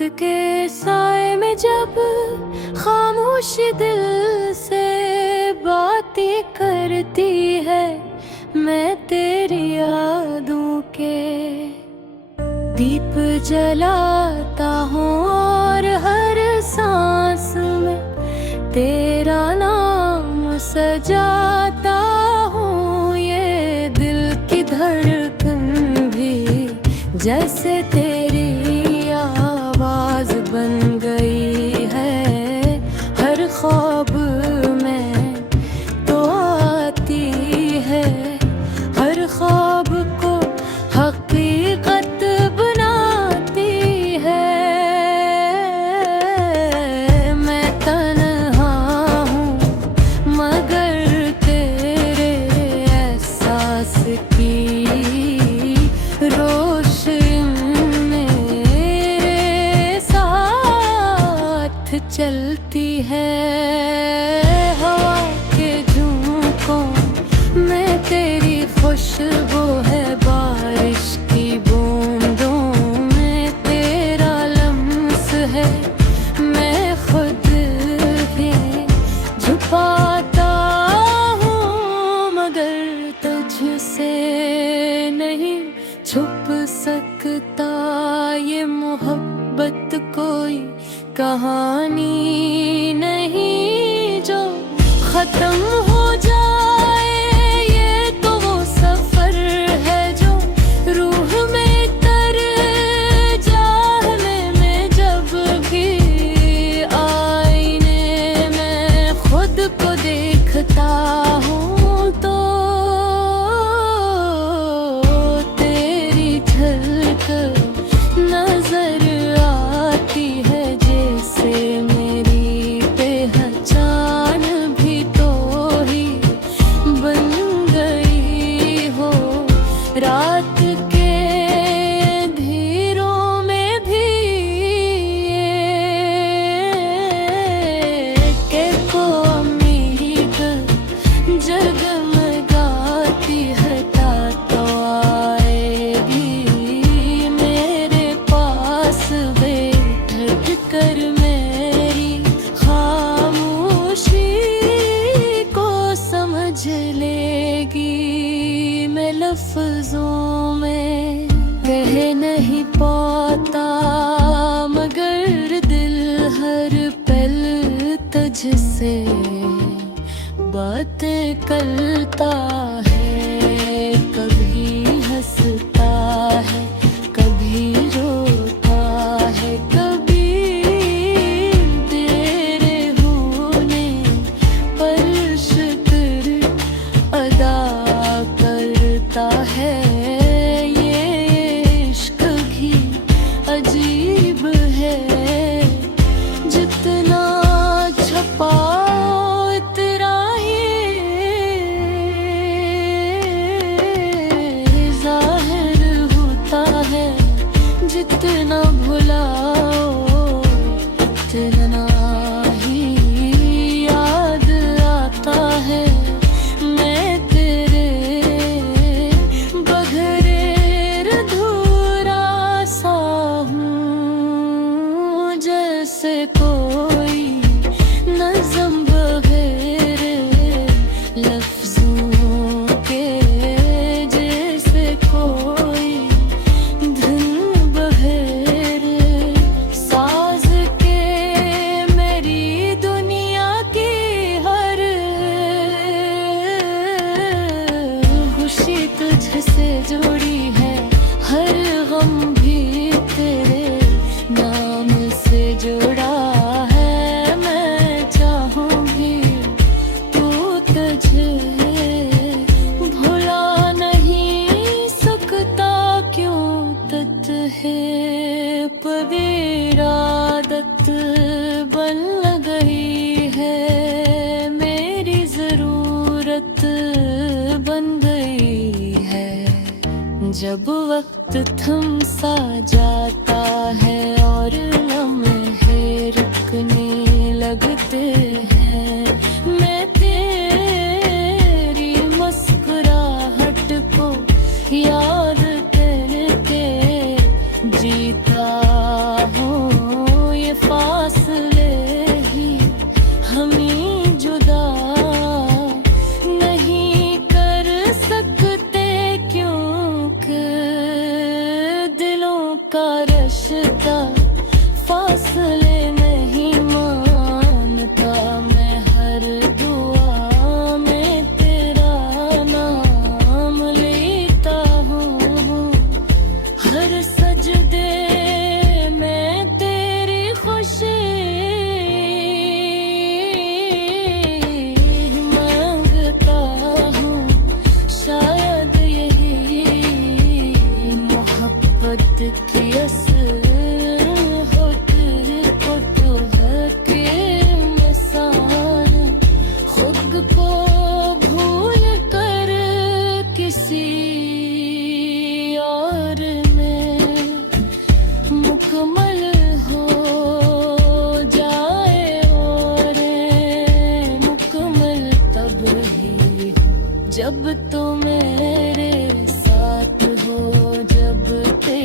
के साए में जब खामोशी दिल से बातें करती है, मैं तेरी यादों के दीप जलाता हूँ और हर सांस में तेरा नाम सजाता हूँ। ये दिल की धड़कन भी जैसे तेरी आवाज बन गई है, हर ख्वाब में तो आती है, हर ख्वाब को हकीकत बनाती है। मैं तन्हा हूँ मगर तेरे एहसास की रोशनी मेरे साथ चलती है। हवा के झोंकों में तेरी खुशबू है, बारिश की बूंदों में तेरा लम्स है। मैं खुद भी छुपाता हूँ मगर तुझसे नहीं छुप सकता। ये मोहब्बत कोई कहानी नहीं जो खत्म हो जाए, ये तो वो सफर है जो रूह में तर जाने में जब भी आईने में खुद को देखता हूँ तो तेरी झलक नजर आती है, जैसे मेरी पहचान भी तो ही बन गई हो। रात के अंधेरों में भी के को उम्मीद जगमगाती है, तो आएगी मेरे पास बैठ कर मेरी खामोशी को समझ लेगी। मैं लफ्जों में कह नहीं पाता मगर दिल हर पल तुझसे बातें करता है। कभी हंसता है, कभी रोता है, कभी तेरे होने पर शुक्र अदा करता है। ये इश्क भी अजीब है, जितना छपाओ इतना ही जाहिर होता है, जितना भुलाओ उतना ही याद आता है। मैं तेरे बगैर अधूरा सा हूँ, जैसे कोई नज़्म बगैर लफ्ज़ों के, जैसे कोई धुन बगैर साज के। मेरी दुनिया की हर खुशी तुझसे जुड़ी है, हर गम भी तेरे नाम से जुड़ा है। मैं चाहूंगी तू तुझे भुला नहीं सकता, क्यों तत है पवीर आदत बन गई है, मेरी जरूरत बन गई है। जब वक्त थम सा जाता है और लम्हे रुकने लगते हैं, मैं तेरी मुस्कुराहट को याद करके जीता हूँ। जब तो मेरे साथ हो, जब तेरे